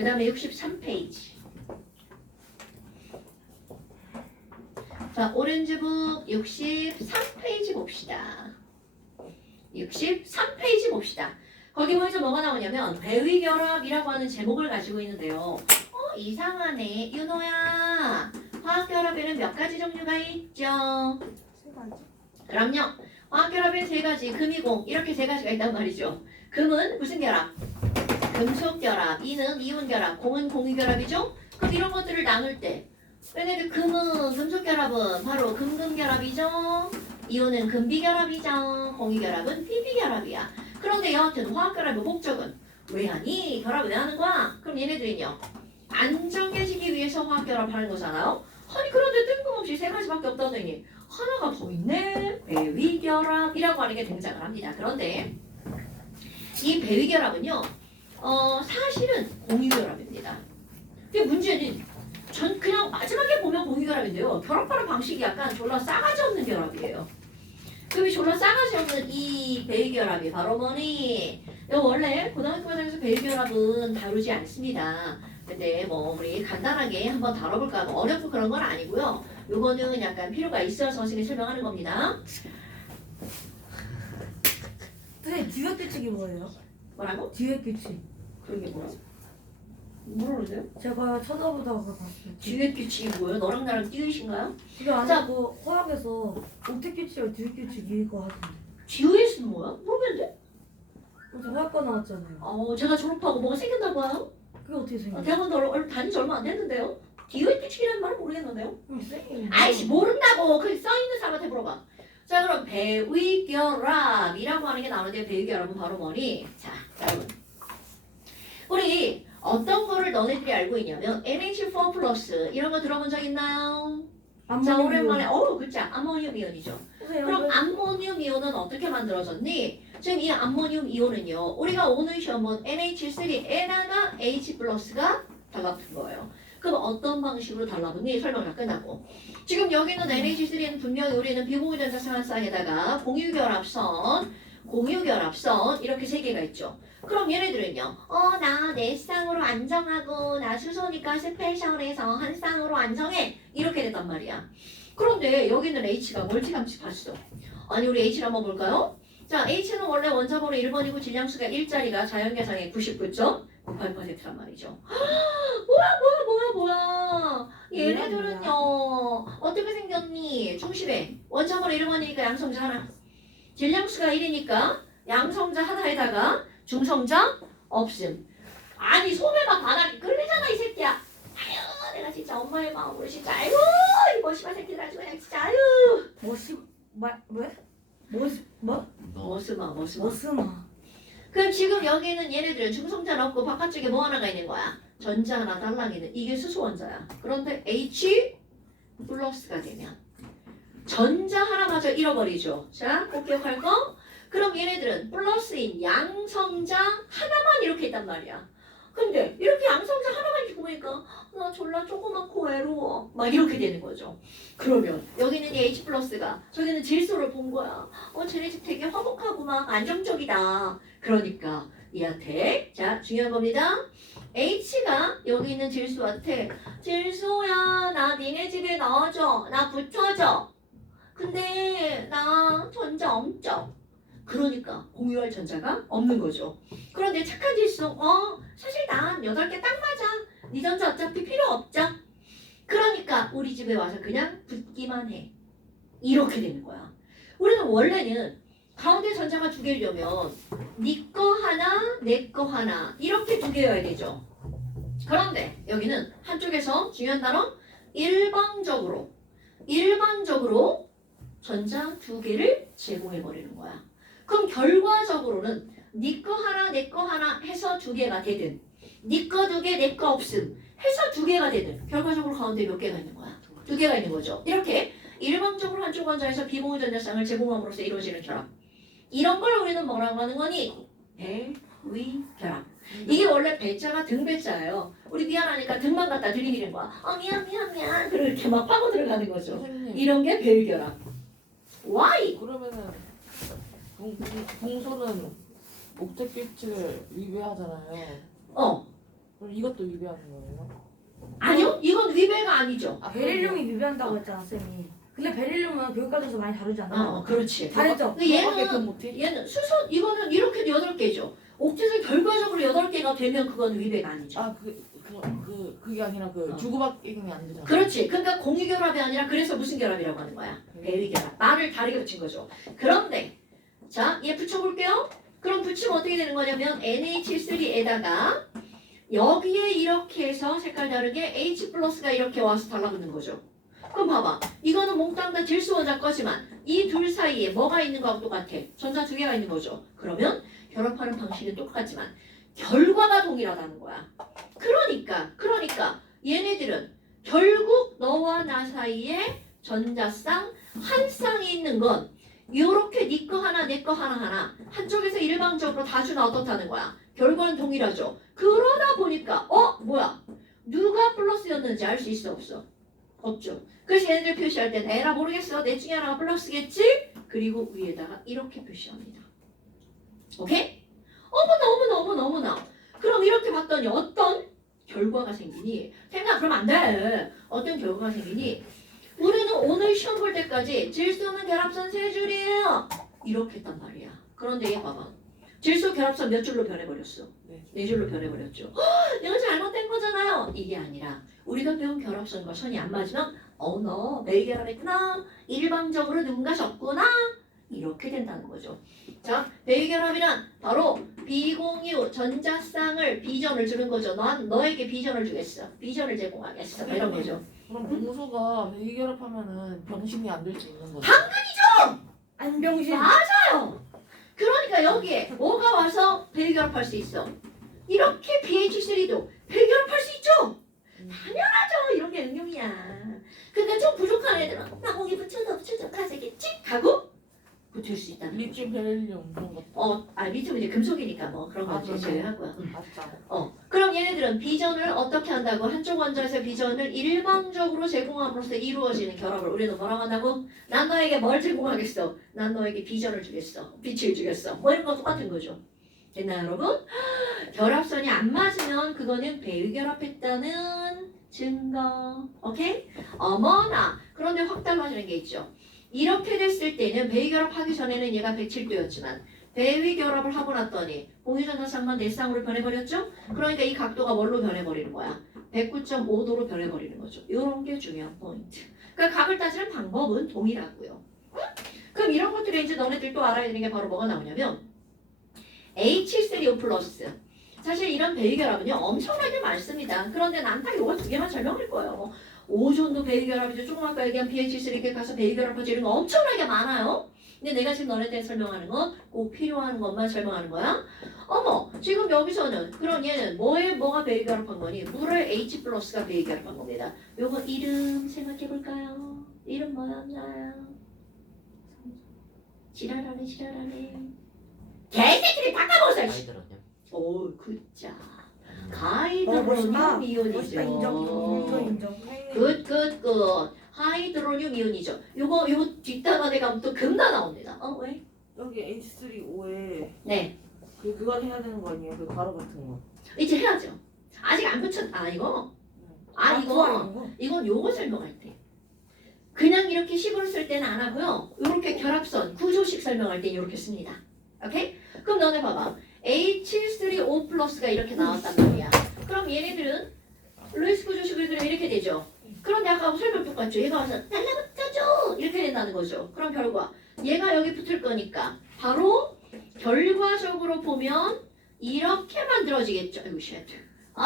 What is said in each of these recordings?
그 다음에 63페이지. 자, 오렌지북 63페이지 봅시다. 63페이지 봅시다. 거기 보면서 뭐가 나오냐면 배위결합이라고 하는 제목을 가지고 있는데요. 이상하네. 윤호야. 화학결합에는 몇 가지 종류가 있죠? 세 가지. 그럼요. 화학결합엔 세 가지, 금이공 이렇게 세 가지가 있단 말이죠. 금은 무슨 결합? 금속결합. 이는 이온결합. 공은 공유결합이죠? 그럼 이런 것들을 나눌 때 얘네들 금은 금속결합은 바로 금금결합이죠. 이온은 금비결합이죠. 공유결합은 비비결합이야. 그런데 여하튼 화학결합의 목적은 왜 하니? 결합을 왜 하는 거야? 그럼 얘네들은요. 안정해지기 위해서 화학결합하는 거잖아요. 아니 그런데 뜬금없이 세 가지밖에 없다더니 하나가 더 있네. 배위결합이라고 하는 게 등장을 합니다. 그런데 이 배위결합은요. 사실은 공유결합입니다. 근데 문제는 전 그냥 마지막에 보면 공유결합인데요. 결합하는 방식이 약간 졸라 싸가지 없는 결합이에요. 그럼 이 졸라 싸가지 없는 이 배위결합이 바로 뭐니? 원래 고등학교 과정에서 배위결합은 다루지 않습니다. 근데 뭐 우리 간단하게 한번 다뤄볼까 하고 어렵고 그런 건 아니고요. 요거는 약간 필요가 있어서 선생님이 설명하는 겁니다. 선생님 듀엣 규칙이 뭐예요? 뭐라고? 듀엣 규칙. 그런 게 뭐야? 모르는데요? 제가 쳐다보다가 봤어요. 듀엣 규칙이 뭐예요? 너랑 나랑 듀엣인가요? 그게 아니고 화학에서 옥텟 규칙과 듀엣 규칙이 이거 하던데. 듀엣은 뭐야? 모르겠는데? 어제 화학과 나왔잖아요. 제가 졸업하고 뭐가 생겼나 봐요? 그게 어떻게 생겨요? 대학원도 다닌 지 얼마 안 됐는데요? 듀엣 규칙이라는 말은 모르겠는데요? 쌤이 아이씨 모른다고 그 써있는 사람한테 물어봐. 자 그럼 배위결합이라고 하는 게 나오는데 배위결합은 바로 뭐니? 자 여러분 우리 어떤 거를 너네들이 알고 있냐면 NH4 플러스 이런 거 들어본 적 있나요? 자 오랜만에 그쵸 암모늄 이온이죠. 그럼 암모늄 이온은 어떻게 만들어졌니? 지금 이 암모늄 이온은요 우리가 오늘 시험은 NH3에다가 H 플러스가 달라붙은 거예요. 그럼 어떤 방식으로 달라붙니? 설명 다 끝나고 지금 여기는 NH3는 분명히 우리는 비공유전자 상한쌍에다가 공유결합선 이렇게 세 개가 있죠. 그럼 얘네들은요. 나 내 쌍으로 안정하고 나 수소니까 스페셜해서 한 쌍으로 안정해. 이렇게 됐단 말이야. 그런데 여기는 H가 멀찌감치 봤어. 아니 우리 H를 한번 볼까요? 자 H는 원래 원자번호 1번이고 질량수가 1짜리가 자연계상의 99.98%란 말이죠. 뭐야 얘네들은요 어떻게 생겼니? 중심에 원자번호 1번이니까 양성자 하나 질량수가 1이니까 양성자 하나에다가 중성자 없음. 아니 소매가 바닥에 끌리잖아 이 새끼야. 아유 내가 진짜 엄마의 마음으로 진짜 아유 이 머시마 새끼들 아주 그냥 진짜 아유 머스마 머스마. 그럼 지금 여기는 얘네들은 중성자는 없고 바깥쪽에 뭐 하나가 있는 거야? 전자 하나 달랑 있는 이게 수소 원자야. 그런데 H 플러스가 되면 전자 하나마저 잃어버리죠. 자, 꼭 기억할 거. 그럼 얘네들은 플러스인 양성자 하나만 이렇게 있단 말이야. 근데 이렇게 양성자 하나만 있고 보니까 나 졸라 조그맣고 외로워. 막 이렇게 되는 거죠. 그러면 여기는 이 H 플러스가 저기는 질소를 본 거야. 쟤네 집 되게 화목하고 막 안정적이다. 그러니까 얘한테 자 중요한 겁니다. H가 여기 있는 질소한테 질소야 나 니네 집에 넣어줘. 나 붙여줘. 근데 나 전자 없죠. 그러니까 공유할 전자가 없는 거죠. 그런데 착한 질소 사실 난 8개 딱 맞아. 네 전자 어차피 필요 없죠. 그러니까 우리 집에 와서 그냥 붙기만 해. 이렇게 되는 거야. 우리는 원래는 가운데 전자가 2개려면 네 거 하나 내 거 하나 이렇게 2개여야 되죠. 그런데 여기는 한쪽에서 중요한 단어 일방적으로 전자 2개를 제공해버리는 거야. 그럼 결과적으로는 네 거 하나 내 거 하나 해서 2개가 되든 네 거 2개 내 거 없음 해서 2개가 되든 결과적으로 가운데 몇 개가 있는 거야? 2개가 있는 거죠. 이렇게 일방적으로 한쪽 원자에서 비공유전자쌍을 제공함으로써 이루어지는 결합. 이런 걸 우리는 뭐라고 하는 거니? 배위결합. 이게 원래 배자가 등배자예요. 우리 미안하니까 등만 갖다 들이미는 거야. 미안. 그리고 이렇게 막 파고 들어가는 거죠. 선생님, 이런 게 배위결합. Why? 그러면은 동소는 목적 규칙을 위배하잖아요. 그럼 이것도 위배하는 거예요? 아니요, 이건 위배가 아니죠. 아, 베릴륨이 위배한다고 했잖아 쌤이. 근데 베릴륨은 교육과정에서 많이 다루지 않아요. 그렇지. 다르죠? 근데 정확하게 그건 얘는 못해? 얘는 수소 이거는 이렇게도 8개죠. 옥텟은 결과적으로 8개가 되면 그건 위배가 아니죠. 아 그게 아니라 그 주고받기는 안 되잖아. 그렇지. 그러니까 공유결합이 아니라 그래서 무슨 결합이라고 하는 거야? 배위결합. 말을 다르게 붙인 거죠. 그런데 자, 얘 붙여볼게요. 그럼 붙이면 어떻게 되는 거냐면 NH3에다가 여기에 이렇게 해서 색깔 다르게 H 플러스가 이렇게 와서 달라붙는 거죠. 그럼 봐봐. 이거는 몽땅 다 질소 원자 거지만 이 둘 사이에 뭐가 있는 거하고 똑같아. 전자 2개가 있는 거죠. 그러면 결합하는 방식은 똑같지만 결과가 동일하다는 거야. 그러니까 얘네들은 결국 너와 나 사이에 전자쌍 한 쌍이 있는 건 요렇게 네 거 하나 내 거 하나 한쪽에서 일방적으로 다 주나 어떻다는 거야. 결과는 동일하죠. 그러다 보니까 뭐야 누가 플러스였는지 알 수 있어 없어? 없죠. 그래서 얘네들 표시할 땐 에라 모르겠어. 넷 중에 하나가 플러스겠지? 그리고 위에다가 이렇게 표시합니다. 오케이? 어머나. 그럼 이렇게 봤더니 어떤 결과가 생기니? 그러면 안 돼. 어떤 결과가 생기니? 우리는 오늘 시험 볼 때까지 질소는 결합선 3줄이에요. 이렇게 했단 말이야. 그런데 얘 봐봐. 질소 결합선 몇 줄로 변해버렸어? 네. 4줄로 변해버렸죠. 이거 잘못된 거잖아요. 이게 아니라 우리가 배운 결합선과 선이 안 맞으면 너 매일 결합했구나. 일방적으로 누군가 졌구나. 이렇게 된다는 거죠. 자, 배위결합이란 바로 비공유 전자쌍을 비전을 주는 거죠. 난 너에게 비전을 주겠어. 비전을 제공하겠어. 이런 거죠. 그럼 공소가 배기결합하면은 병신이 안 될 수 있는 거죠? 안병신. 맞아요. 그러니까 여기에 뭐가 와서 배위결합할 수 있어? 이렇게 BH3도 배위결합할 수 있죠. 당연하죠. 이런 게 응용이야. 근데 좀 부족한 애들은 나 거기 붙여서 가세게 찍 하고 붙일 수 있다는 거죠. 리튬, 베릴륨 그런 것도. 리튬은 이제 금속이니까 뭐 그런 거 이제 그래요? 제외하고요. 맞죠. 그럼 얘네들은 비전을 어떻게 한다고? 한쪽 원자에서 비전을 일방적으로 제공함으로써 이루어지는 결합을 우리는 뭐라고 한다고? 난 너에게 뭘 제공하겠어? 난 너에게 비전을 주겠어. 빛을 주겠어. 뭐 이런 거 똑같은 거죠. 됐나요, 여러분? 결합선이 안 맞으면 그거는 배위결합했다는 증거. 오케이? 어머나. 그런데 확 달라지는 게 있죠. 이렇게 됐을 때는 배위결합하기 전에는 얘가 107도였지만 배위결합을 하고 났더니 공유전자쌍만 4쌍으로 변해버렸죠? 그러니까 이 각도가 뭘로 변해버리는 거야? 109.5도로 변해버리는 거죠. 이런 게 중요한 포인트. 그러니까 각을 따지는 방법은 동일하고요. 그럼 이런 것들이 이제 너네들 또 알아야 되는 게 바로 뭐가 나오냐면 H3O 플러스. 사실 이런 배위결합은요 엄청나게 많습니다. 그런데 난 딱 이거 2개만 설명할 거예요. 오존도 배위결합이죠. 조금 아까 얘기한 BH3 이렇게 가서 배위결합하지 이런 거 엄청나게 많아요. 근데 내가 지금 너네한테 설명하는 건 꼭 필요한 것만 설명하는 거야. 지금 여기서는 그럼 얘는 뭐가 배위결합한 거니? 물을 H 플러스가 배위결합한 겁니다. 요거 이름 생각해 볼까요? 이름 뭐였나요? 지랄하네. 개새끼들이 다 까먹었어요. 하이드로늄. 오, 굿자. 멋있다. 하이드로늄 멋있다, 이온이죠. 인정. 굿. 하이드로늄 이온이죠. 요거 뒷단원에 가면 또 금나 나옵니다. 왜? 여기 H3O에 네. 그거 해야 되는 거 아니에요? 그 가루 같은 거. 이제 해야죠. 아직 안 붙였. 이건 요거 설명할 때. 그냥 이렇게 식으로 쓸 때는 안 하고요. 이렇게 결합선 구조식 설명할 때 이렇게 씁니다. 오케이? 그럼 너네 봐봐. H3O 플러스가 이렇게 나왔단 말이야. 그럼 얘네들은 루이스 구조식을 그리면 이렇게 되죠. 그런데 아까 설명 똑같죠. 얘가 와서 달라붙어줘 이렇게 된다는 거죠. 그럼 결과 얘가 여기 붙을 거니까 바로 결과적으로 보면 이렇게 만들어지겠죠. 아이고 쉣.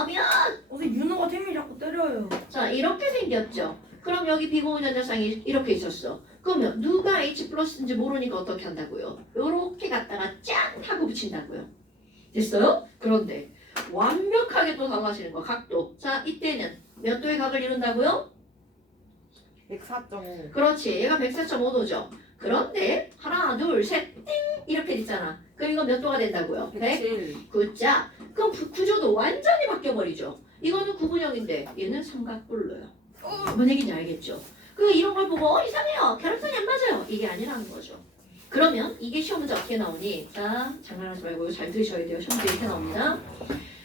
미안. 어제 윤호가 템이 자꾸 때려요. 자 이렇게 생겼죠. 그럼 여기 비공유전자쌍이 이렇게 있었어. 그러면 누가 H 플러스인지 모르니까 어떻게 한다고요? 요렇게 갖다가 짠 하고 붙인다고요. 됐어요? 그런데 완벽하게 또 달라지는 거 각도. 자 이때는 몇 도의 각을 이룬다고요? 104.5. 그렇지. 얘가 104.5도죠. 그런데 하나 둘 셋 띵 이렇게 됐잖아. 그럼 이거 몇 도가 된다고요? 107. 굿자. 그럼 구조도 완전히 바뀌어버리죠. 이거는 구분형인데 얘는 삼각뿔로요. 뭔 얘기인지 알겠죠? 이런 걸 보고 이상해요. 결합선이 안 맞아요. 이게 아니라는 거죠. 그러면 이게 시험 문제 어떻게 나오니? 자, 장난하지 말고 잘 들으셔야 돼요. 시험 문제 이렇게 나옵니다.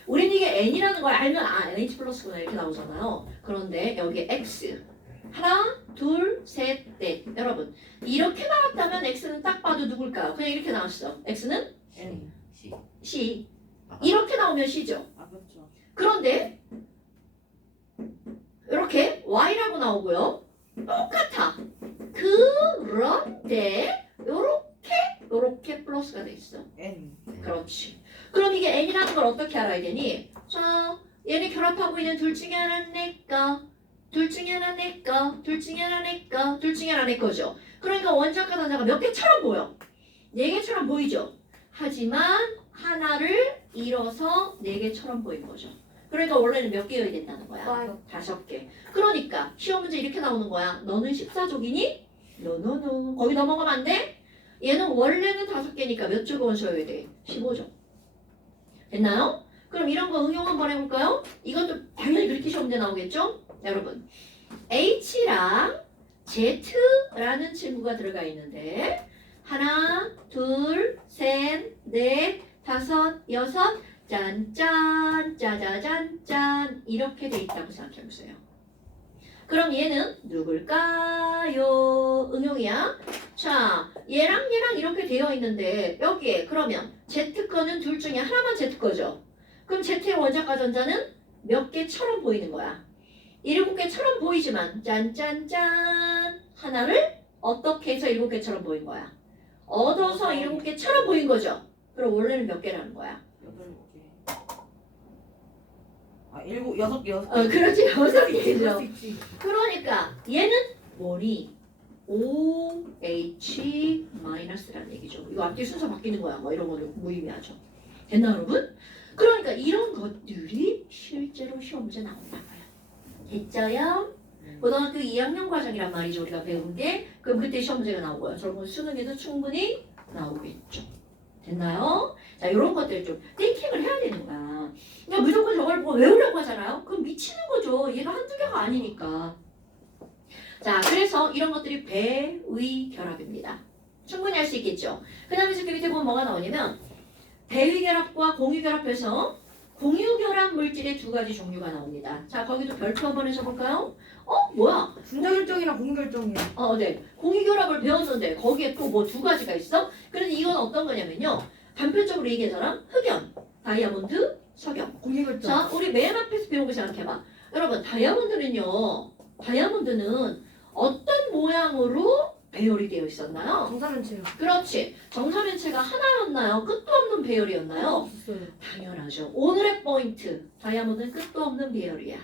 우린 이게 n이라는 걸 알면 NH 플러스구나 이렇게 나오잖아요. 그런데 여기 x 하나, 둘, 셋, 넷. 여러분 이렇게 나왔다면 x는 딱 봐도 누굴까요? 그냥 이렇게 나왔어. x는 N C c. 이렇게 나오면 c죠. 그렇죠. 그런데 이렇게 y라고 나오고요. 똑같아. 그런데 요렇게 플러스가 돼 있어. N 그렇지. 그럼 이게 n이라는 걸 어떻게 알아야 되니? 자, 얘네 결합하고 있는 둘 중에 하나는 내 거, 둘 중에 하나 내 거, 둘 중에 하나 내 거, 둘 중에 하나 내 거죠. 그러니까 원자과 단자가 몇 개처럼 보여. 네 개처럼 보이죠. 하지만 하나를 잃어서 네 개처럼 보인 거죠. 그러니까 원래는 몇 개여야 된다는 거야? 5개. 그러니까 시험 문제 이렇게 나오는 거야. 너는 14족이니? 노노노. 거기 넘어가면 안 돼? 얘는 원래는 5개니까 몇 족을 원소여야 돼? 15족. 됐나요? 그럼 이런 거 응용 한번 해볼까요? 이것도 당연히 그렇게 시험 문제 나오겠죠? 여러분 H랑 Z라는 친구가 들어가 있는데 하나, 둘, 셋, 넷, 다섯, 여섯 짠짠 짜자잔짠 이렇게 돼 있다고 생각해보세요. 그럼 얘는 누굴까요? 응용이야. 자, 얘랑 이렇게 되어 있는데 여기에 그러면 Z 거는 둘 중에 하나만 Z 거죠. 그럼 Z의 원자과 전자는 몇 개처럼 보이는 거야. 7개처럼 보이지만 짠짠짠 하나를 어떻게 해서 7개처럼 보인 거야. 얻어서 7개처럼 보인 거죠. 그럼 원래는 몇 개라는 거야? 8개. 아, 7, 6개. 그렇지. 6개죠. 그럴 수 있지. 그러니까 얘는 뭐니? OH-라는 얘기죠. 이거 앞뒤 순서 바뀌는 거야. 뭐 이런 거는 무의미하죠. 됐나 여러분? 그러니까 이런 것들이 실제로 시험 문제 나온다고요. 됐죠요? 고등학교 2학년 과정이란 말이죠. 우리가 배운 게. 그럼 그때 시험 문제가 나오고요. 저런 수능에도 충분히 나오겠죠. 됐나요? 자, 이런 것들 좀 띵킹을 해야 되는 거야. 그러니까 무조건 저걸 보고 외우려고 하잖아요. 그럼 미치는 거죠. 얘가 한두 개가 아니니까. 자, 그래서 이런 것들이 배의 결합입니다. 충분히 할 수 있겠죠. 그 다음에 저기 밑에 보면 뭐가 나오냐면 배의 결합과 공유 결합해서 공유 결합 물질의 두 가지 종류가 나옵니다. 자, 거기도 별표 한번 해줘볼까요? 뭐야? 분자결정이랑 공결정이야. 네. 공유 결합을 배웠는데 거기에 또 뭐 두 가지가 있어? 그런데 이건 어떤 거냐면요. 단편적으로 얘기하자면 흑연, 다이아몬드, 석영. 공결정. 자, 우리 맨 앞에서 배운 거 생각해봐. 여러분, 다이아몬드는 어떤 모양으로 배열이 되어 있었나요? 정사면체요. 그렇지. 정사면체가 하나였나요? 끝도 없는 배열이었나요? 없어요. 당연하죠. 오늘의 포인트. 다이아몬드는 끝도 없는 배열이야.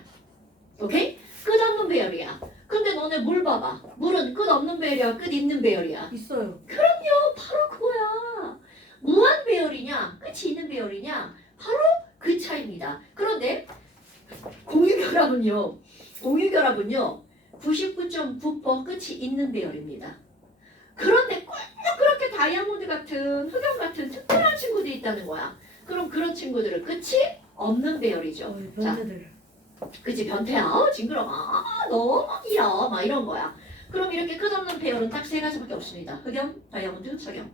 오케이? 끝 없는 배열이야. 근데 너네 물 봐봐. 물은 끝 없는 배열이야? 끝 있는 배열이야? 있어요. 바로 그거야. 무한 배열이냐? 끝이 있는 배열이냐? 바로 그 차이입니다. 그런데 공유결합은요. 99.9% 끝이 있는 배열입니다. 그런데 꼭 그렇게 다이아몬드 같은 흑연 같은 특별한 친구들이 있다는 거야. 그럼 그런 친구들은 끝이 없는 배열이죠. 자, 변태들. 그치 변태야. 징그러워. 너무 길어. 막 이런 거야. 그럼 이렇게 끝없는 배열은 딱 세 가지밖에 없습니다. 흑연, 다이아몬드, 석영.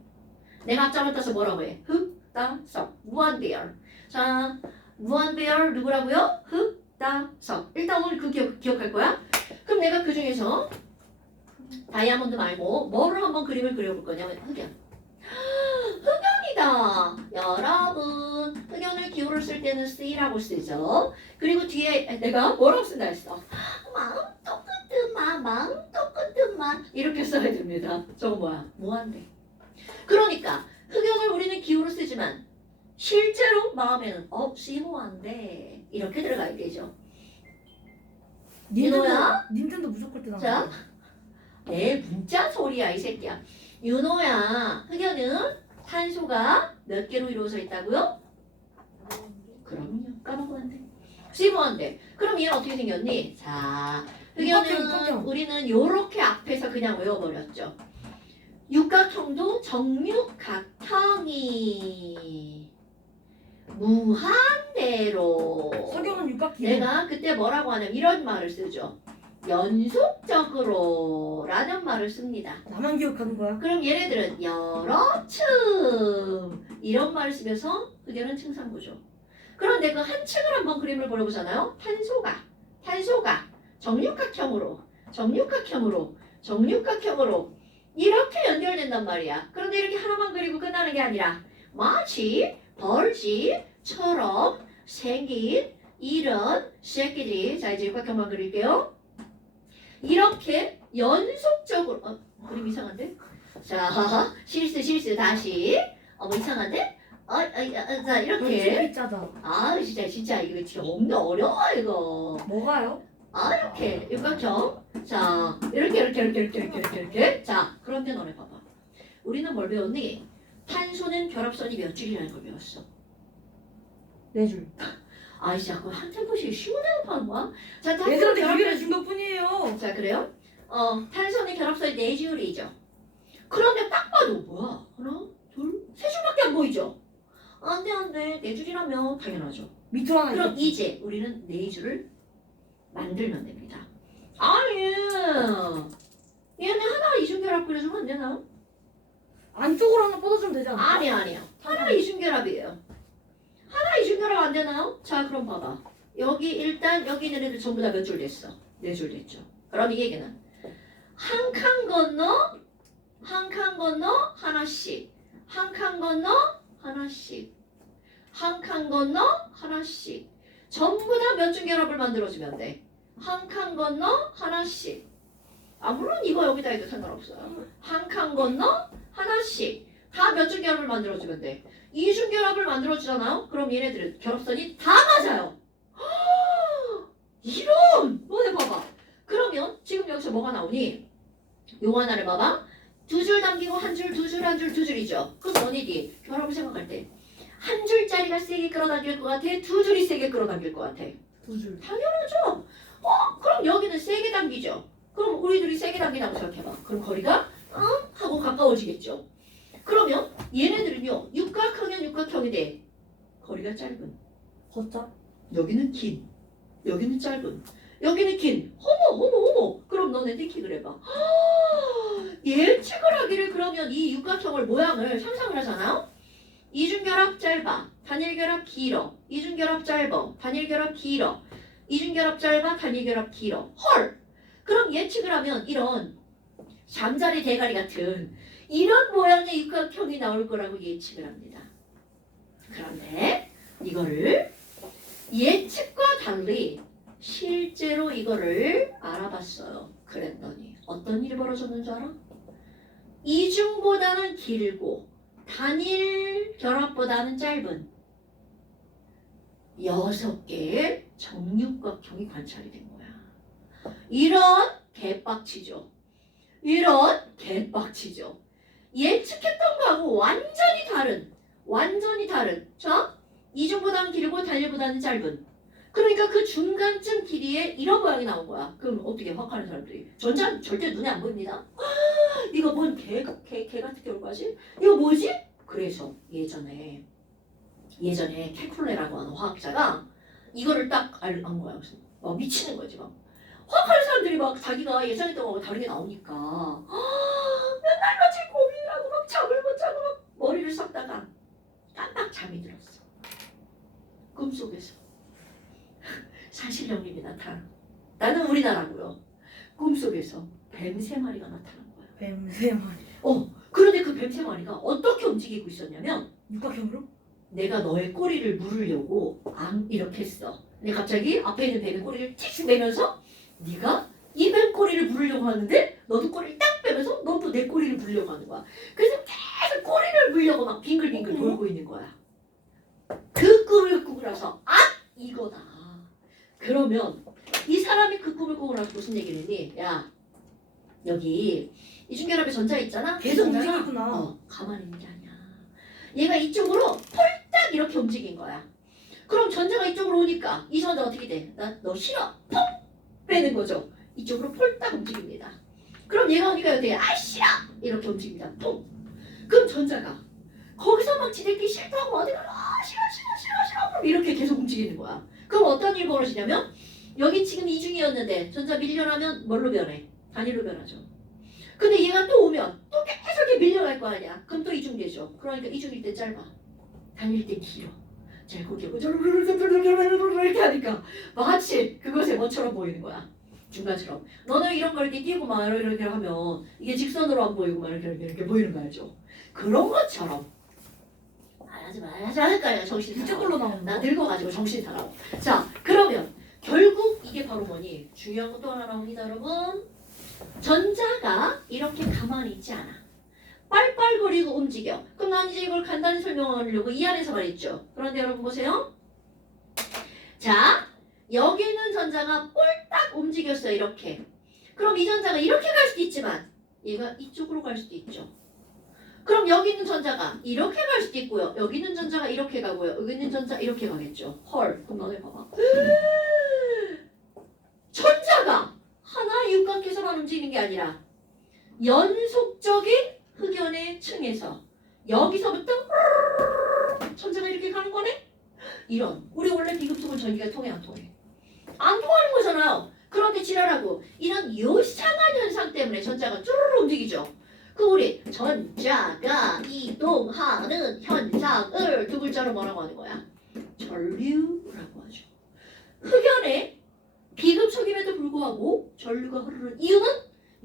내가 앞장을 따서 뭐라고 해? 흑, 따, 석. 무한 배열. 자, 무한 배열 누구라고요? 흑, 따, 석. 일단 오늘 그 기억할 거야. 그럼 내가 그 중에서 다이아몬드 말고 뭐를 한번 그림을 그려볼 거냐면 흑연. 흑연이다. 여러분, 흑연을 기호를 쓸 때는 C라고 쓰죠. 그리고 뒤에 내가 뭐라고 쓴다 했어? 마음 똑같은 이렇게 써야 됩니다. 저거 뭐야? 무한대. 그러니까 흑연을 우리는 기호로 쓰지만 실제로 마음에는 C 무한대 이렇게 들어가야 되죠. 윤호야? 닌텐도 무조건 뜨나? 자, 내 문자 소리야 이 새끼야. 윤호야, 흑연은 탄소가 몇 개로 이루어져 있다고요? 그럼요. 까먹었는데. C 무한대. 그럼 얘는 어떻게 생겼니? 자, 흑연은 육각형. 우리는 요렇게 앞에서 그냥 외워버렸죠. 육각형도 정육각형이 무한대로 석영은 육각형. 내가 그때 뭐라고 하냐면 이런 말을 쓰죠. 연속적으로 라는 말을 씁니다. 나만 기억하는 거야? 그럼 얘네들은 여러 층 이런 말을 쓰면서 흑연은 층상구조. 그런데 그 한 층을 한번 그림을 그려보잖아요. 탄소가 정육각형으로 이렇게 연결된단 말이야. 그런데 이렇게 하나만 그리고 끝나는 게 아니라 마치 벌집처럼 생긴 이런 새끼들이, 자 이제 육각형만 그릴게요. 이렇게 연속적으로 그림 이상한데? 자 실수 다시 뭐 이상한데? 자 이렇게 피자다. 진짜 이거 정말 어려워 이거. 뭐가요? 이렇게 육각형. 자 이렇게. 자 그런데 너네 봐봐. 우리는 뭘 배웠니? 탄소는 결합선이 몇 줄이라는 걸 배웠어. 4줄. 진짜 그거 한태고시 쉬운 애가 파는 거야? 자 탄소 얘들한테 결합. 기회를 준 것뿐이에요. 자 그래요? 탄소는 결합선이 4줄이죠. 그런데 딱 봐도 뭐야? 하나, 둘, 세 줄밖에 안 보이죠? 안돼 4줄이라면 당연하죠. 밑으로 하나 그럼 있겠지. 이제 우리는 4줄을 만들면 됩니다. 아니 얘네 하나 이중결합 그려주면 안 되나? 안쪽으로 하나 뻗어주면 되지 않을까? 아니야 하나 이중결합이에요. 하나 이중결합 안 되나요? 자 그럼 봐봐. 여기 일단 여기 있는 애들 전부 다 몇 줄 됐어? 4줄 됐죠. 그럼 이 얘기는 한 칸 건너 하나씩, 한 칸 건너 하나씩 전부 다 몇 줄 결합을 만들어주면 돼. 한 칸 건너 하나씩. 물론 이거 여기다 해도 상관없어요. 한 칸 건너 하나씩 다 몇 줄 결합을 만들어주면 돼. 이중 결합을 만들어주잖아요. 그럼 얘네들은 결합선이 다 맞아요. 이런! 너네 봐봐. 그러면 지금 여기서 뭐가 나오니? 요 하나를 봐봐. 2줄 담기고 한 줄, 2줄, 한 줄, 2줄이죠. 그럼 너네들이 결합을 생각할 때 한 줄짜리가 세게 끌어당길 것 같아? 2줄이 세게 끌어당길 것 같아? 2줄. 당연하죠. 그럼 여기는 세게 당기죠. 그럼 우리 둘이 세게 당기다고 생각해봐. 그럼 거리가 하고 가까워지겠죠. 그러면 얘네들은요 육각형인데 거리가 짧은. 걷자. 여기는 긴, 여기는 짧은, 여기는 긴. 어머. 그럼 너네들 킥을 해봐. 예측을 하기를 그러면 이 육각형을 모양을 상상을 하잖아요. 이중결합 짧아, 단일결합 길어. 이중결합 짧아, 단일결합 길어. 이중결합 짧아, 단일결합 길어. 헐! 그럼 예측을 하면 이런 잠자리 대가리 같은 이런 모양의 육각형이 나올 거라고 예측을 합니다. 그런데 이거를 예측과 달리 실제로 이거를 알아봤어요. 그랬더니 어떤 일이 벌어졌는 줄 알아? 이중보다는 길고 단일 결합보다는 짧은 6개의 정육각형이 관찰이 된 거야. 이런 개빡치죠. 예측했던 거하고 완전히 다른. 자, 이중보다는 길고 단일보다는 짧은. 그러니까 그 중간쯤 길이에 이런 모양이 나온 거야. 그럼 어떻게 확하는 사람들이? 전자 절대 눈에 안 보입니다. 이거 뭔 개 같은 게 올 거지? 이거 뭐지? 그래서 예전에 케쿨레라고 하는 화학자가 이거를 딱 안 거야. 그래서 막 미치는 거지 막. 화학하는 사람들이 막 자기가 예상했던 거하고 다른 게 나오니까 맨날 며칠 고민을 하고 막 잠을 못 자고 막 머리를 썩다가 깜빡 잠이 들었어. 꿈속에서 사실형님이 나타나. 나는 우리나라고요. 꿈속에서 뱀 3마리가 나타난 거야. 뱀 3마리. 그런데 그 뱀 3마리가 어떻게 움직이고 있었냐면 육각형으로? 내가 너의 꼬리를 물으려고 이렇게 했어. 근데 갑자기 앞에 있는 뱀의 꼬리를 틱 빼면서 네가 이 뱀 꼬리를 물으려고 하는데 너도 꼬리를 딱 빼면서 너도 내 꼬리를 물으려고 하는 거야. 그래서 계속 꼬리를 물려고 막 빙글빙글 돌고 있는 거야. 그 꿈을 꾸고 나서 이거다. 그러면 이 사람이 그 꿈을 꾸고 나서 무슨 얘기를 했니? 야 여기 이중결합의 전자 있잖아. 계속 그 전자가 움직이구나. 가만히 있는 게 아니야. 얘가 이쪽으로 폴딱 이렇게 움직인 거야. 그럼 전자가 이쪽으로 오니까 이 전자 어떻게 돼? 나 너 싫어. 퍽 빼는 거죠. 이쪽으로 폴딱 움직입니다. 그럼 얘가 오니까 어떻게? 싫어. 이렇게 움직입니다. 퐁. 그럼 전자가 거기서 막 지들끼리 싫다고 어디가 싫어. 그럼 이렇게 계속 움직이는 거야. 그럼 어떤 일이 벌어지냐면 여기 지금 이중이었는데 전자 밀려나면 뭘로 변해? 단위로 변하죠. 근데 얘가 또 오면 또 계속 이렇게 밀려갈 거 아니야. 그럼 또 이중되죠. 그러니까 이중일 때 짧아. 단위일 때 길어. 자, 거기에 이렇게 하니까 마치 그것에 뭐처럼 보이는 거야. 중간처럼. 너는 이런 걸 이렇게 끼고 막 이렇게 하면 이게 직선으로 안 보이고 막 이렇게 보이는 거 알죠? 그런 것처럼 말하지 않을까요? 정신 진짜 사나워. 걸로 나오는 나 거. 늙어가지고 정신 사나워. 자, 그러면 결국 이게 바로 뭐니? 중요한 거 또 하나 나옵니다, 여러분. 전자가 이렇게 가만히 있지 않아. 빨빨거리고 움직여. 그럼 난 이제 이걸 간단히 설명하려고 이 안에서 말했죠. 그런데 여러분 보세요. 자, 여기 있는 전자가 꼴딱 움직였어요. 이렇게. 그럼 이 전자가 이렇게 갈 수도 있지만 얘가 이쪽으로 갈 수도 있죠. 그럼 여기 있는 전자가 이렇게 갈 수도 있고요. 여기 있는 전자가 이렇게 가고요. 여기 있는 전자 이렇게 가겠죠. 헐. 그럼 너네 봐봐. 전자가 하나의 육각해서만 움직이는 게 아니라 연속적인 흑연의 층에서 여기서부터 전자가 이렇게 가는 거네? 이런. 우리 원래 비급속은 전기가 통해 안 통해? 안 통하는 거잖아요. 그런데 지랄하고 이런 요상한 현상 때문에 전자가 쭈르르 움직이죠. 그 우리 전자가 이동하는 현상을 두 글자로 뭐라고 하는 거야? 전류라고 하죠. 흑연의 비급속임에도 불구하고 전류가 흐르는 이유는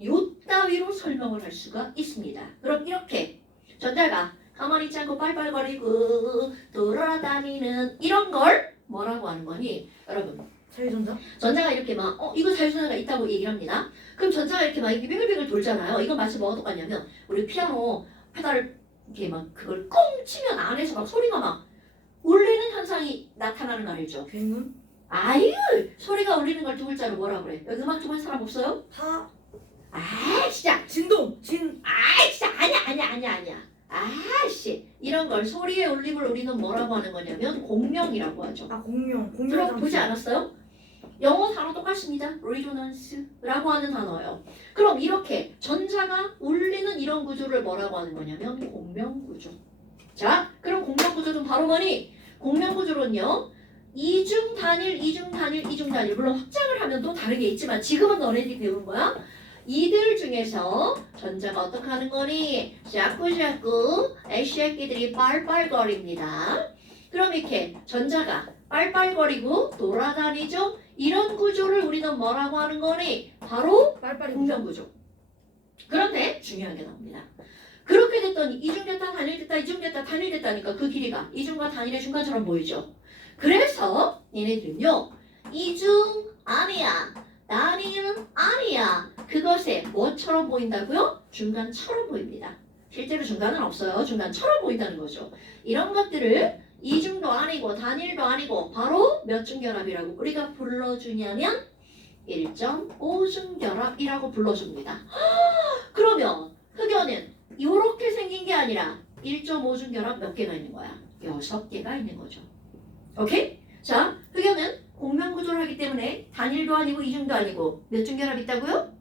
요 따위로 설명을 할 수가 있습니다. 그럼 이렇게 전자가 가만히 있지 않고 빨빨거리고 돌아다니는 이런 걸 뭐라고 하는 거니? 여러분 자유전자? 전자가 이렇게 막 이거 자유전자가 있다고 얘기를 합니다. 그럼 전자가 이렇게 막 이렇게 빙글빙글 돌잖아요. 이건 마치 뭐가 똑같냐면 우리 피아노 페달을 이렇게 막 그걸 꽁 치면 안에서 막 소리가 막 울리는 현상이 나타나는 거 알죠? 괴물? 아유 소리가 울리는 걸 두 글자로 뭐라 그래? 여기 음악 좀 한 사람 없어요? 파? 아 진짜 진동! 진! 아 진짜 아니야 아씨 이런 걸 소리의 울림을 우리는 뭐라고 하는 거냐면 공명이라고 하죠. 아 공룡. 공룡 들어보지 장치. 않았어요? 영어 단어 똑같습니다. resonance라고 하는 단어예요. 그럼 이렇게 전자가 울리는 이런 구조를 뭐라고 하는 거냐면 공명구조. 자, 그럼 공명구조는 바로 뭐니? 공명구조는요. 이중단일. 물론 확장을 하면 또 다르게 있지만 지금은 너네들이 배운 거야. 이들 중에서 전자가 어떻게 하는 거니? 자꾸 애쉬애끼들이 빨빨거립니다. 그럼 이렇게 전자가 빨빨거리고 돌아다니죠? 이런 구조를 우리는 뭐라고 하는 거니? 바로 빨빨이 공명구조. 그런데 중요한 게 나옵니다. 그렇게 됐더니 이중됐다 단일됐다 이중됐다 단일됐다니까 그 길이가 이중과 단일의 중간처럼 보이죠? 그래서 얘네들은요. 이중 아니야. 단일은 아니야. 그것에 뭐처럼 보인다고요? 중간처럼 보입니다. 실제로 중간은 없어요. 중간처럼 보인다는 거죠. 이런 것들을 이중도 아니고 단일도 아니고 바로 몇 중결합이라고 우리가 불러주냐면 1.5중결합이라고 불러줍니다. 그러면 흑연은 이렇게 생긴 게 아니라 1.5중결합 몇 개가 있는 거야? 6개가 있는 거죠. 오케이? 자, 흑연은 공명구조를 하기 때문에 단일도 아니고 이중도 아니고 몇 중결합 있다고요?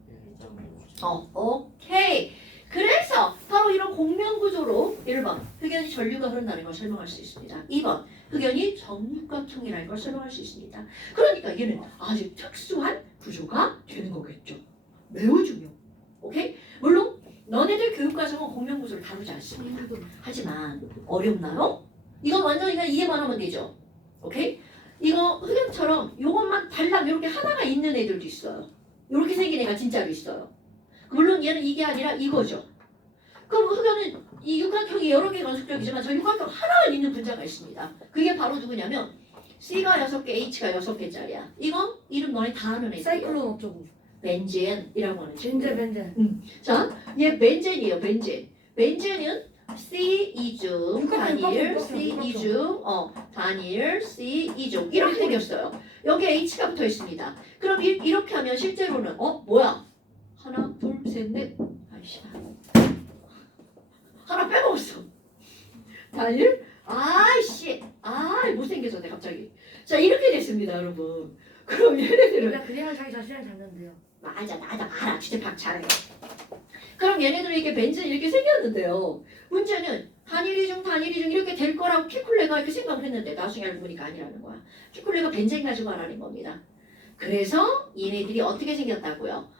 오케이. 그래서 바로 이런 공명구조로 1번 흑연이 전류가 흐른다는 걸 설명할 수 있습니다. 2번 흑연이 정육각형이라는 걸 설명할 수 있습니다. 그러니까 얘는 아주 특수한 구조가 되는 거겠죠. 매우 중요. 오케이? 물론 너네들 교육과정은 공명구조를 다루지 않습니다. 하지만 어렵나요? 이건 완전히 그냥 이해만 하면 되죠. 오케이? 이거 흑연처럼 이것만 달랑 이렇게 하나가 있는 애들도 있어요. 이렇게 생긴 애가 진짜로 있어요. 물론 얘는 이게 아니라 이거죠. 그럼 흑연은 이 육각형이 여러 개가 연속적이지만 저 육각형 하나만 있는 분자가 있습니다. 그게 바로 누구냐면 C가 6개, H가 6개짜리야. 이거 이름 너네 다 아는 애들이에요. 사이클론 어쩌고. 벤젠이라고 하는 친구. 벤젠. 자, 얘 벤젠이에요. 벤젠은 C 이중 육각형, 단일 육각형, C 육각형. 이중 단일 C 이중 이렇게 생겼어요. 여기 H가 붙어 있습니다. 그럼 이렇게 하면 실제로는 뭐야? 하나, 둘, 셋, 넷. 아이씨. 하나 빼먹었어. 단일? 아이씨. 못생겨졌네 갑자기. 자, 이렇게 됐습니다, 여러분. 그럼 얘네들은 그냥 그냥 자기 자신을 잡는데요. 맞아 알아. 주제팍 잘해. 그럼 얘네들이 이렇게 벤젠 이렇게 생겼는데요. 문제는 단일 이중 이렇게 될 거라고 키쿨레가 이렇게 생각을 했는데 나중에 알고 보니까 아니라는 거야. 키쿨레가 벤젠 가지고 하라는 겁니다. 그래서 얘네들이 어떻게 생겼다고요?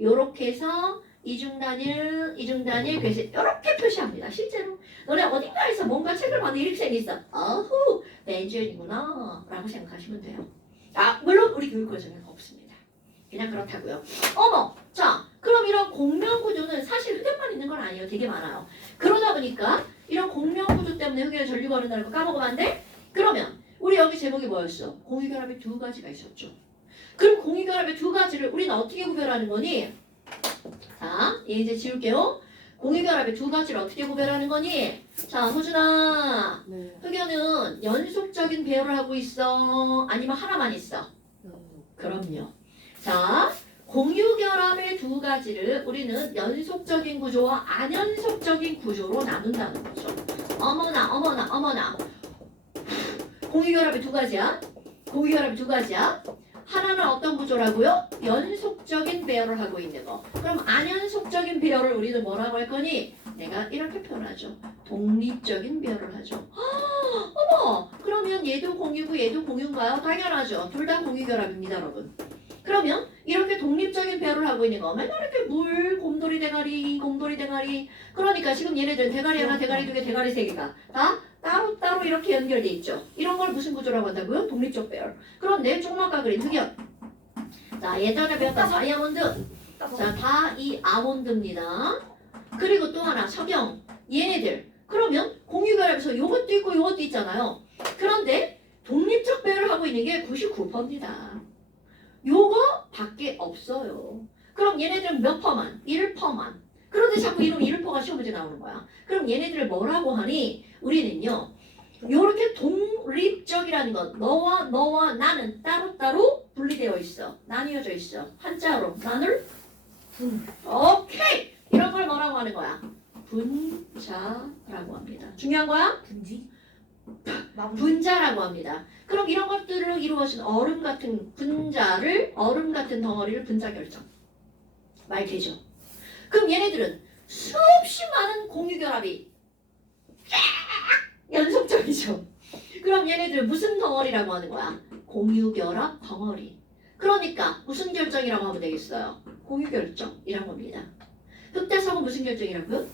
요렇게 해서 이중단일, 그래서 이렇게 표시합니다. 실제로 너네 어딘가에서 뭔가 책을 봤는데 이렇게 생겼어. 어후, 벤젠이구나 라고 생각하시면 돼요. 아, 물론 우리 교육 과정에는 없습니다. 그냥 그렇다고요. 어머, 자, 그럼 이런 공명 구조는 사실 흑연만 있는 건 아니에요. 되게 많아요. 그러다 보니까 이런 공명 구조 때문에 흑연을 전류가 흐른다는 거 까먹으면 안 돼? 그러면 우리 여기 제목이 뭐였어? 공유결합의 두 가지가 있었죠. 그럼 공유결합의 두 가지를 우리는 어떻게 구별하는 거니? 자, 얘 이제 지울게요. 공유결합의 두 가지를 어떻게 구별하는 거니? 자, 호준아, 네. 흑연은 연속적인 배열을 하고 있어? 아니면 하나만 있어? 그럼요. 자, 공유결합의 두 가지를 우리는 연속적인 구조와 안연속적인 구조로 나눈다는 거죠. 어머나. 공유결합의 두 가지야. 공유결합의 두 가지야. 하나는 어떤 구조라고요? 연속적인 배열을 하고 있는 거. 그럼 안연속적인 배열을 우리는 뭐라고 할 거니? 내가 이렇게 표현하죠. 독립적인 배열을 하죠. 어머! 그러면 얘도 공유고 얘도 공유인가요? 당연하죠. 둘 다 공유결합입니다, 여러분. 그러면 이렇게 독립적인 배열을 하고 있는 거 맨날 이렇게 물, 곰돌이 대가리. 그러니까 지금 얘네들 대가리 하나, 대가리 두 개, 대가리 세 개가 다 따로따로 이렇게 연결돼 있죠. 이런 걸 무슨 구조라고 한다고요? 독립적 배열. 그런데 조금 아까 그린 흑연. 자, 예전에 배웠던 다이아몬드. 자, 다 이 아몬드입니다. 그리고 또 하나 석영. 얘네들. 그러면 공유결합에서 요것도 있고 요것도 있잖아요. 그런데 독립적 배열을 하고 있는 게 99%입니다. 요거 밖에 없어요. 그럼 얘네들은 몇 퍼만? 1퍼만. 그런데 자꾸 이름 1퍼가 시험 문제 나오는 거야. 그럼 얘네들을 뭐라고 하니? 우리는요. 요렇게 독립적이라는 건 너와 나는 따로따로 분리되어 있어. 나뉘어져 있어. 한자로 나눌 오케이. 이런 걸 뭐라고 하는 거야? 분자라고 합니다. 중요한 거야? 분지? 분자라고 합니다. 그럼 이런 것들로 이루어진 얼음 같은 분자를 얼음 같은 덩어리를 분자 결정. 말 되죠? 그럼 얘네들은 수없이 많은 공유결합이 연속적이죠. 그럼 얘네들 무슨 덩어리라고 하는 거야? 공유결합 덩어리. 그러니까 무슨 결정이라고 하면 되겠어요? 공유결정이라고 합니다. 흑대석은 무슨 결정이라고요?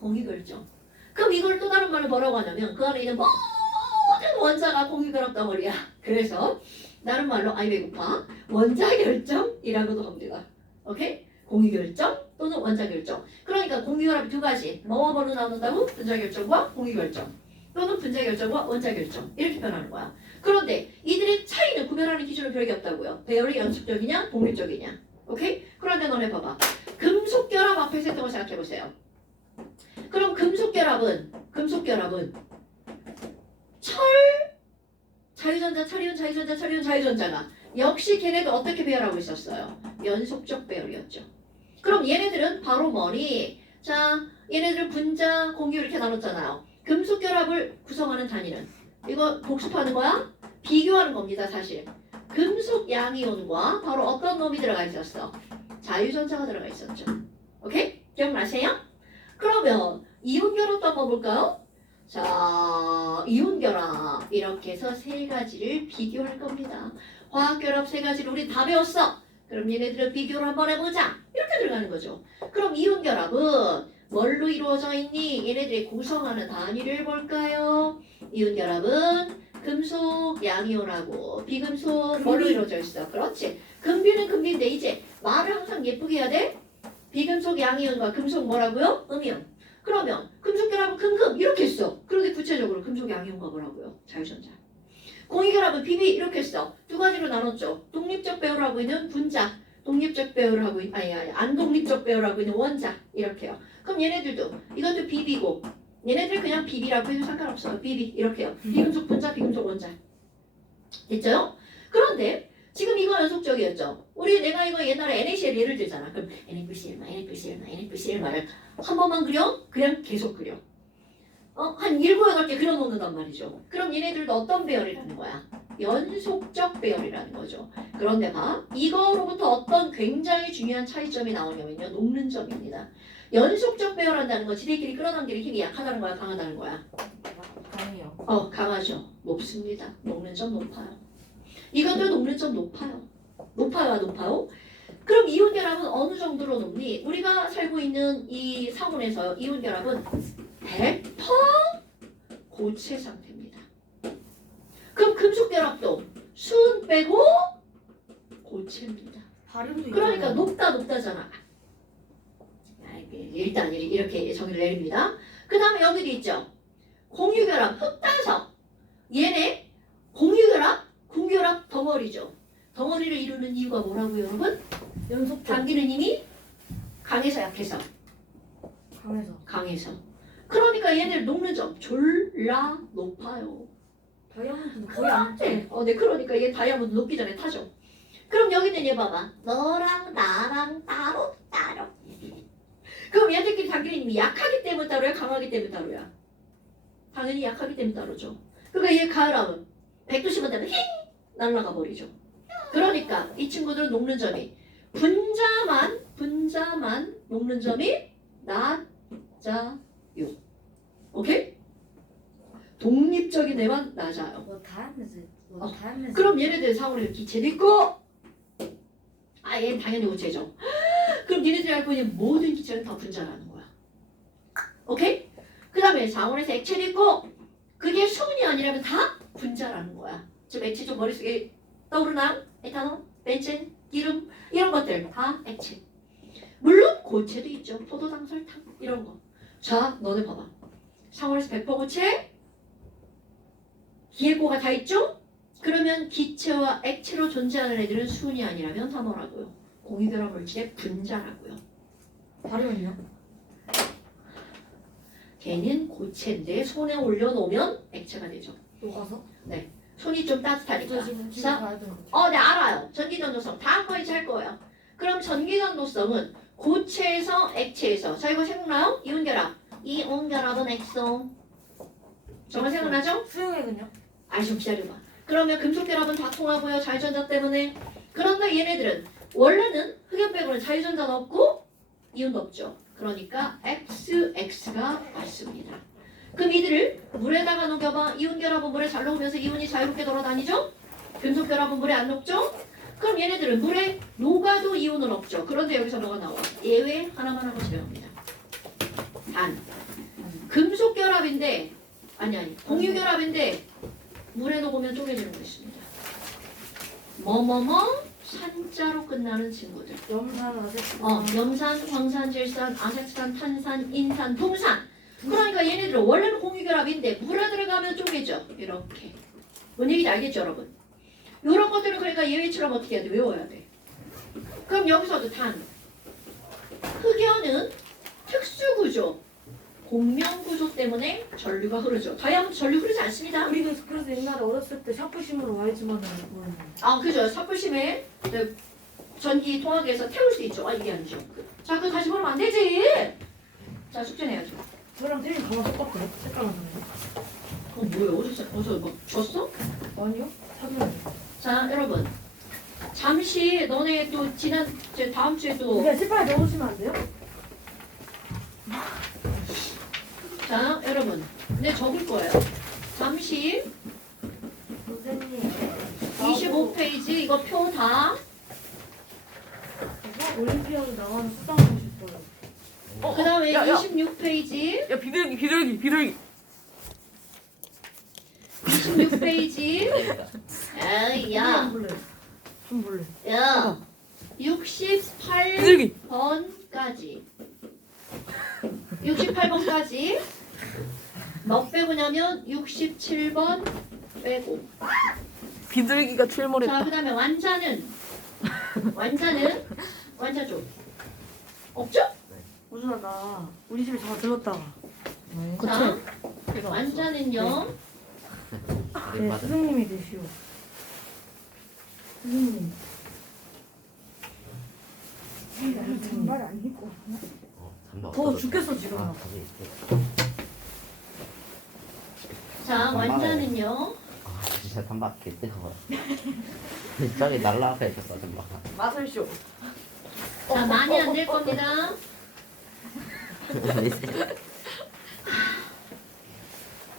공유결정. 그럼 이걸 또 다른 말로 뭐라고 하냐면 그 안에 있는 모든 원자가 공유결합 덩어리야. 그래서 다른 말로 아이 배고파 원자결정이라고도 합니다. 오케이? 공유결정 또는 원자결정. 그러니까 공유결합이 두 가지. 뭐로 나눈다고? 분자결정과 공유결정. 또는 분자결정과 원자결정. 이렇게 표현하는 거야. 그런데 이들의 차이는 구별하는 기준은 별게 없다고요. 배열이 연속적이냐 독립적이냐. 오케이? 그런데 너네 봐봐. 금속결합 앞에서 했던 거 생각해보세요. 그럼 금속결합은 철, 자유전자, 철이온, 자유전자, 철이온, 자유전자가 역시 걔네도 어떻게 배열하고 있었어요? 연속적 배열이었죠. 그럼 얘네들은 바로 뭐니? 자, 얘네들 분자, 공유 이렇게 나눴잖아요. 금속결합을 구성하는 단위는 이거 복습하는 거야? 비교하는 겁니다, 사실. 금속 양이온과 바로 어떤 놈이 들어가 있었어? 자유전자가 들어가 있었죠. 오케이? 기억나세요? 그러면 이온결합도 한번 볼까요? 자, 이온결합 이렇게 해서 세 가지를 비교할 겁니다. 화학결합 세 가지를 우리 다 배웠어. 그럼 얘네들을 비교를 한번 해보자. 이렇게 들어가는 거죠. 그럼 이온결합은 뭘로 이루어져 있니? 얘네들이 구성하는 단위를 볼까요? 이온결합은 금속 양이온하고 비금속 뭘로 이루어져 있어? 그렇지. 금비는 금비인데 이제 말을 항상 예쁘게 해야 돼. 비금속 양이온과 금속 뭐라고요? 음이온. 그러면 금속결합은 금금 이렇게 했어. 그런데 구체적으로 금속 양이온과 뭐라고요? 자유전자. 공유결합은 비비 이렇게 했어. 두 가지로 나눴죠. 독립적 배열을 하고 있는 분자, 독립적 배열을 하고 있는 안독립적 배열을 하고 있는 원자 이렇게요. 그럼 얘네들도 이것도 비비고 얘네들 그냥 비비라고 해도 상관없어요. 비비 이렇게요. 비금속 분자, 비금속 원자. 됐죠? 그런데 지금 이거 연속적이었죠. 내가 이거 옛날에 NaCl 예를 들잖아. 그럼 NaCl,를 한 번만 그려? 그냥 계속 그려. 한 7, 8개 그려놓는단 말이죠. 그럼 얘네들도 어떤 배열이라는 거야? 연속적 배열이라는 거죠. 그런데 봐. 이거로부터 어떤 굉장히 중요한 차이점이 나오냐면요. 녹는 점입니다. 연속적 배열한다는 건 지들끼리 끌어당기는 힘이 약하다는 거야? 강하다는 거야? 강해요. 강하죠. 높습니다. 녹는 점 높아요. 이것도 녹는 점 높아요. 높아요? 그럼 이온 결합은 어느 정도로 높니? 우리가 살고 있는 이 상온에서 이온 결합은 100% 고체 상태입니다. 그럼 금속 결합도 순 빼고 고체입니다. 바륨도 그러니까 있잖아요. 높다잖아. 일단 이렇게 정의를 내립니다. 그 다음에 여기도 있죠. 공유결합 흑단석. 얘네 공유결합 덩어리죠. 덩어리를 이루는 이유가 뭐라고요, 여러분? 연속적 당기는 힘이 강해서 약해서 강해서. 그러니까 얘네를 녹는 점 졸라 높아요. 다이아몬드는 거의 안 네. 네, 그러니까 이게 다이아몬드 녹기 전에 타죠. 그럼 여기는 얘 봐봐. 너랑 나랑 따로. 그럼 얘들끼리 당기는 힘이 약하기 때문에 따로야, 강하기 때문에 따로야? 당연히 약하기 때문에 따로죠. 그러니까 얘 가열하면 100도씨만 되면 힝! 날아가 버리죠. 그러니까 이 친구들은 녹는 점이 분자만 녹는 점이 낮아요. 오케이? 독립적인 애만 낮아요. 뭐 다이아몬드 그럼 얘네들 상호를 기체도 있고 얘는 당연히 고체죠. 그럼 니네들이 알고 있는 모든 기체는 다 분자라는 거야. 오케이? 그 다음에 상온에서 액체도 있고 그게 수분이 아니라면 다 분자라는 거야. 지금 액체 좀 머릿속에 떠오르나? 에탄올, 벤젠, 기름 이런 것들 다 액체. 물론 고체도 있죠. 포도당, 설탕 이런 거. 자, 너네 봐봐. 상온에서 100% 고체 기획고가 다 있죠? 그러면 기체와 액체로 존재하는 애들은 수은이 아니라면 다 뭐라고요? 공유결합 물질의 분자라고요. 바륨은요? 걔는 고체인데 손에 올려놓으면 액체가 되죠. 녹아서? 손이 좀 따뜻하니까. 지금 자, 가야 되는데. 네 알아요. 전기전도성. 다음 거 이제 할 거예요. 그럼 전기전도성은 고체에서 액체에서. 자, 이거 생각나요? 이온결합. 이온결합은 엑소. 정말 생각나죠? 수용액은요? 좀 기다려봐. 그러면 금속결합은 다 통하고요. 자유전자 때문에. 그런데 얘네들은 원래는 흑연 빼고는 자유전자는 없고 이온도 없죠. 그러니까 XX가 맞습니다. 그럼 이들을 물에다가 녹여봐. 이온결합은 물에 잘 녹으면서 이온이 자유롭게 돌아다니죠? 금속결합은 물에 안 녹죠? 그럼 얘네들은 물에 녹아도 이온은 없죠. 그런데 여기서 뭐가 나와? 예외 하나만 하고 제외합니다. 단. 금속결합인데 공유결합인데 물에 녹으면 쪼개지는 거 있습니다. 산자로 끝나는 친구들. 염산, 아세트. 염산, 황산, 질산, 아세트산, 탄산, 인산, 동산. 그러니까 얘네들은 원래는 공유결합인데 물에 들어가면 쪼개져. 이렇게. 뭔 얘기인지 알겠죠, 여러분? 이런 것들은 그러니까 예외처럼 어떻게 해야 돼? 외워야 돼. 그럼 여기서도 단. 흑연은 특수구조. 공명구조 때문에 전류가 흐르죠. 다이아몬드 전류 흐르지 않습니다. 우리도 그래서 옛날에 어렸을 때 샤프심으로 와이즈만을 보였는데. 그죠. 삽불심에 전기 통하기에서 태울 수 있죠. 이게 아니죠. 자, 그거 다시 보면 안 되지. 자, 숙제 내야죠. 저랑 틀린 가만 똑같아요? 색깔만 다르네. 뭐야? 어디서 뭐 줬어? 아니요? 사진을. 자, 여러분. 잠시 너네 또 다음 주에 또 그냥 색깔 넣어주시면 안 돼요? 자, 여러분. 네, 적을 거예요. 잠시 선생님. 25페이지 이거 표 다. 올림피아드 나가는 수상 보셨어요. 그 다음에 야, 야. 26페이지. 야 비둘기. 26페이지. 야. 좀 볼래. 야. 68번까지. 68번까지. 몇 빼고냐면 67번 빼고. 비둘기가 자, 출몰했다. 그 다음에 완자죠? 없죠? 우준아 나 우리 집에 잠깐 들렀다가. 자, 완자는요. 네, 스승님이 되시오. 스승님. 정말 안 입고. 더워 죽겠어 지금. 자, 완자는요. 진짜 단박 개 뜨거워. 저기 날라가 있었어 단박. 마술쇼. 자, 많이 안 될 겁니다.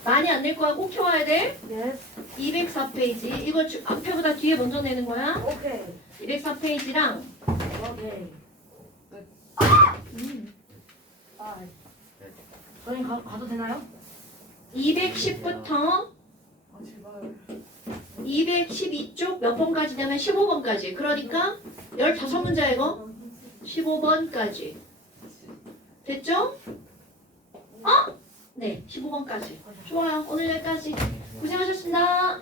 많이 안 낼 거야. 꼭 켜와야 돼. 네. 204페이지. 이거 앞에보다 뒤에 먼저 내는 거야. 오케이. 204페이지랑 오케이. 아, 저희 가도 되나요? 210부터 아 제발. 212쪽 몇 번까지냐면 15번까지. 그러니까 15문제 이거 15번까지. 됐죠? 네, 15번까지. 좋아요. 오늘 여기까지. 고생하셨습니다.